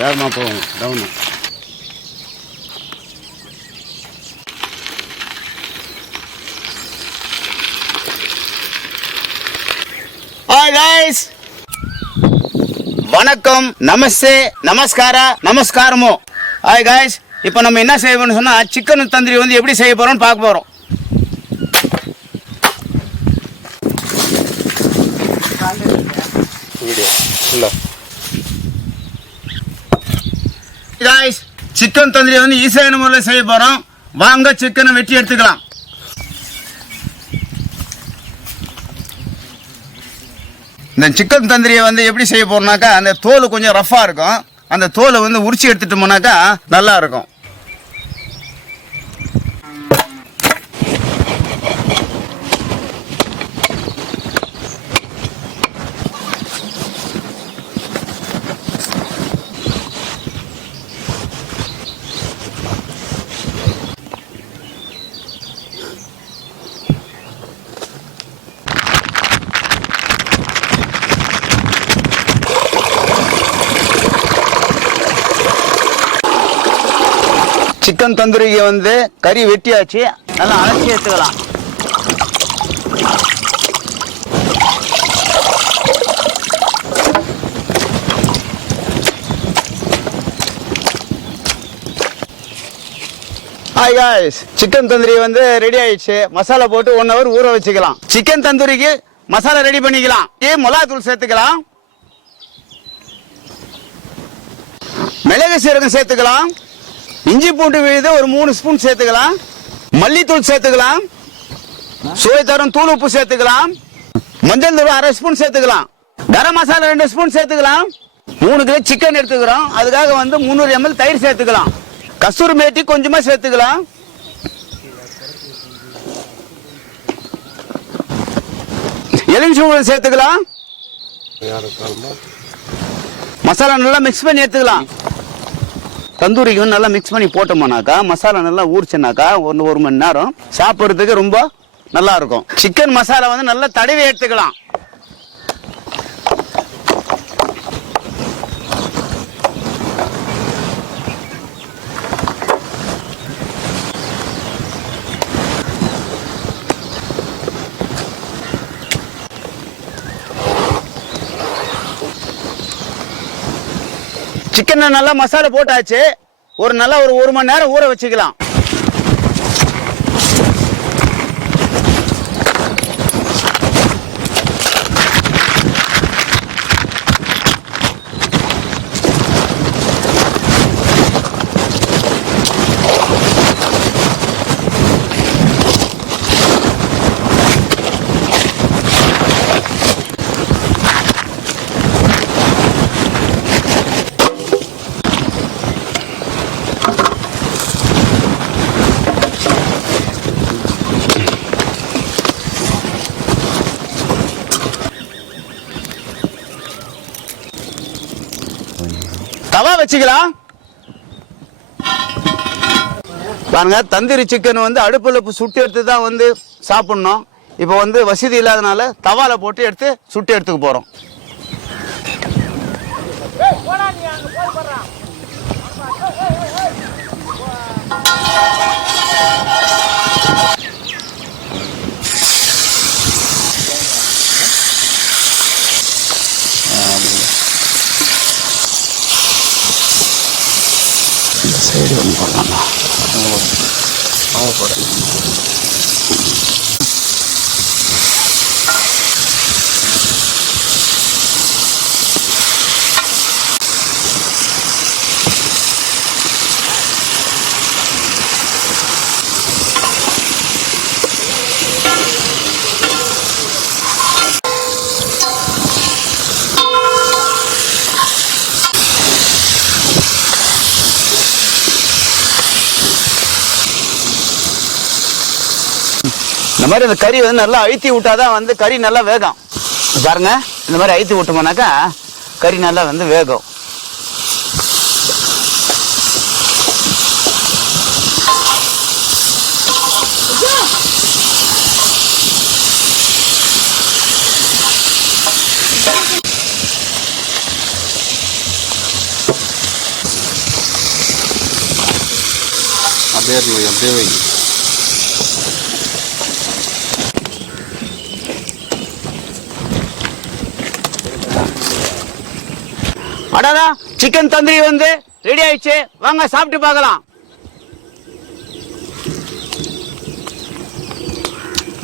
வேகமாக போகும் town. Hi guys, வணக்கம், நமஸ்தே, நமஸ்காரா, நமஸ்காரமோ. ஹாய் கைஸ், இப்போ நம்ம என்ன செய்ய போறோம்னு சொன்னால் சிக்கன் தந்தூரி வந்து எப்படி செய்ய போகிறோம்னு பார்க்க போகிறோம். கைஸ், சிக்கன் தந்தூரி வந்து ஈஸியான முறையில் செய்ய போகிறோம். வாங்க சிக்கனை வெட்டி எடுத்துக்கலாம். இந்த சிக்கன் தந்தூரியை வந்து எப்படி செய்ய போறோம்னாக்கா, அந்த தோல் கொஞ்சம் ரஃப்பாக இருக்கும். அந்த தோலை வந்து உரிச்சு எடுத்துட்டோம்னாக்கா நல்லா இருக்கும். சிக்கன் தந்தூரிக்கு வந்து கறி வெட்டியாச்சு, நல்லா அலசி எடுத்துக்கலாம். ஹாய் காய்ஸ், சிக்கன் தந்தூரி வந்து ரெடி ஆயிடுச்சு. மசாலா போட்டு 1 hour ஊற வச்சுக்கலாம். சிக்கன் தந்தூரிக்கு மசாலா ரெடி பண்ணிக்கலாம். மிளகாத்தூள் சேர்த்துக்கலாம், மிளகு சீரகம் சேர்த்துக்கலாம், இஞ்சி பூண்டு விழுது ஒரு 3 ஸ்பூன் சேர்த்துக்கலாம், மல்லித்தூள் சேர்த்துக்கலாம், சுவை தரும் தூள் உப்பு சேர்த்துக்கலாம், மஞ்சள் தூள் 1/2 ஸ்பூன் சேர்த்துக்கலாம், கரம் மசாலா 2 ஸ்பூன் சேர்த்துக்கலாம். 3 கிலோ சிக்கன் எடுத்துக்கிறோம், அதுக்காக வந்து 300 ml தயிர் சேர்த்துக்கலாம். கஸ்தூரி மேத்தி கொஞ்சமா சேர்த்துக்கலாம். எலுமிச்சம்பழம் சேர்த்துக்கலாம். மசாலா நல்லா மிக்ஸ் பண்ணி எடுத்துக்கலாம். தந்தூரிக்கு வந்து நல்லா மிக்ஸ் பண்ணி போட்டோம்னாக்கா மசாலா நல்லா ஊறிச்சுனாக்கா 1 மணி நேரம் சாப்பிட்றதுக்கு ரொம்ப நல்லா இருக்கும். சிக்கன் மசாலா வந்து நல்லா தடவி எடுத்துக்கலாம். சிக்கன் நல்லா மசாலா போட்டாச்சு. ஒரு 1 மணி நேரம் ஊற வச்சுக்கலாம். தவா வச்சுக்கலாம். பாருங்க, தந்தூரி சிக்கன் வந்து அடுப்புல சுட்டு எடுத்து தான் வந்து சாப்பிடணும். இப்போ வந்து வசதி இல்லாதனால தவால போட்டு எடுத்து சுட்டு எடுத்துக்க போறோம். சைடு ஒன்று போடலாமா? அவங்க போட இந்த மாதிரி அந்த கறி வந்து நல்லா அழுத்தி விட்டாதான் வந்து கறி நல்லா வேகும். பாருங்க, இந்த மாதிரி அழுத்தி விட்டோம்னாக்கா கறி நல்லா வந்து வேகும். அப்படியே வை. அடடா, சிக்கன் தந்தூரி வந்து ரெடி ஆயிடுச்சு. வாங்க சாப்பிட்டு பார்க்கலாம்.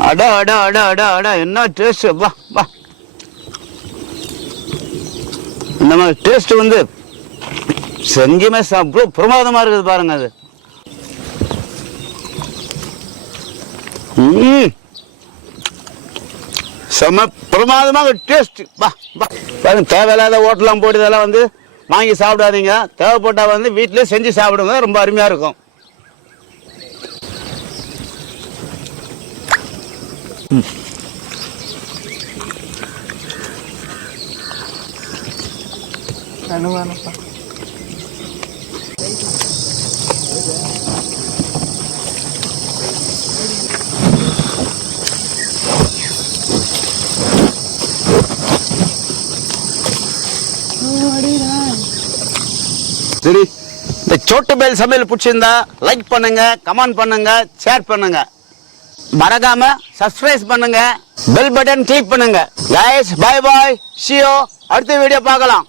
அடா அடா அடா அடா அடா, என்ன டேஸ்ட்! வா வா, இந்த மாதிரி டேஸ்ட் வந்து செஞ்சுமே சாப்பிட பிரமாதமா இருக்குது பாருங்க. அது செம்ம பிரமாதமாக டேஸ்ட். வா வா பாருங்க, தேவையில்லாத ஹோட்டலாம் போட்டு இதெல்லாம் வந்து வாங்கி சாப்பிடாதீங்க. தேவைப்பட்டா வந்து வீட்டிலே செஞ்சு சாப்பிடுங்க, ரொம்ப அருமையா இருக்கும். சரி, இந்த சோட்டு பேல் சமையல் பிடிச்சிருந்தா லைக் பண்ணுங்க, கமெண்ட் பண்ணுங்க, ஷேர் பண்ணுங்க. மறக்காம சப்ஸ்கிரைப் பண்ணுங்க, பெல் பட்டன் கிளிக் பண்ணுங்க. Guys, bye bye, see you. அடுத்த வீடியோ பார்க்கலாம்.